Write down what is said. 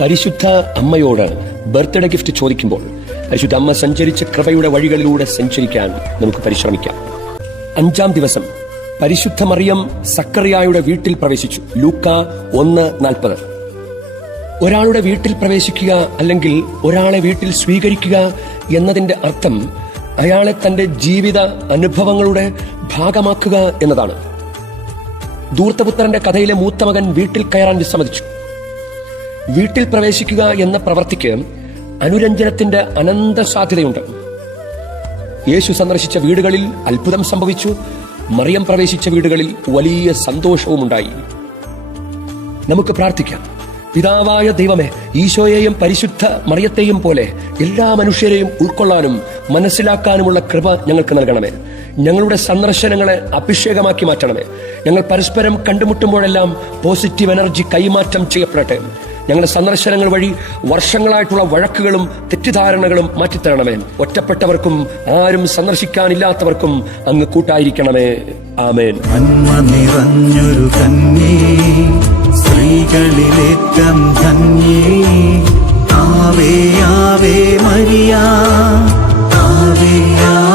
പരിശുദ്ധ അമ്മയോട് birthday gift ചോദിക്കുമ്പോൾ പരിശുദ്ധ അമ്മ സഞ്ചരിച്ച കൃപയുടെ വഴികളിലൂടെ സഞ്ചരിക്കാൻ നമുക്ക് പരിശ്രമിക്കാം. 5-ാം ദിവസം പരിശുദ്ധ മറിയം സക്കറിയായുടെ വീട്ടിൽ പ്രവേശിച്ചു. ലൂക്ക 1:40. ഒരാളുടെ വീട്ടിൽ പ്രവേശിക്കുക അല്ലെങ്കിൽ ഒരാളെ വീട്ടിൽ സ്വീകരിക്കുക എന്നതിന്റെ അർത്ഥം അയാളെ തന്റെ ജീവിത അനുഭവങ്ങളുടെ ഭാഗമാക്കുക എന്നതാണ്. ധൂർത്തപുത്രന്റെ കഥയിലെ മൂത്ത മകൻ വീട്ടിൽ കയറാൻ വിസമ്മതിച്ചു. വീട്ടിൽ പ്രവേശിക്കുക എന്ന പ്രവൃത്തിക്ക് അനുരഞ്ജനത്തിന്റെ അനന്ത സാധ്യതയുണ്ട്. യേശു സന്ദർശിച്ച വീടുകളിൽ അത്ഭുതം സംഭവിച്ചു. മറിയം പ്രവേശിച്ച വീടുകളിൽ വലിയ സന്തോഷവുമുണ്ടായി. നമുക്ക് പ്രാർത്ഥിക്കാം. പിതാവായ ദൈവമേ, ഈശോയെയും പരിശുദ്ധ മറിയത്തെയും പോലെ എല്ലാ മനുഷ്യരെയും ഉൾക്കൊള്ളാനും മനസ്സിലാക്കാനുമുള്ള കൃപ ഞങ്ങൾക്ക് നൽകണമേ. ഞങ്ങളുടെ സന്ദർശനങ്ങളെ അഭിഷേകമാക്കി മാറ്റണമേ. ഞങ്ങൾ പരസ്പരം കണ്ടുമുട്ടുമ്പോഴെല്ലാം പോസിറ്റീവ് എനർജി കൈമാറ്റം ചെയ്യപ്പെടട്ടെ. ഞങ്ങളുടെ സന്ദർശനങ്ങൾ വഴി വർഷങ്ങളായിട്ടുള്ള വഴക്കുകളും തെറ്റിദ്ധാരണകളും മാറ്റിത്തരണമേ. ഒറ്റപ്പെട്ടവർക്കും ആരും സന്ദർശിക്കാനില്ലാത്തവർക്കും അങ്ങ് കൂട്ടായിരിക്കണമേ. ആമേൻ. നന്മ നിറഞ്ഞൊരു കന്യേ, സ്ത്രീകളിലേറ്റം ധന്യേ, ആവേ ആവേ മരിയ, ആവേ ആവേ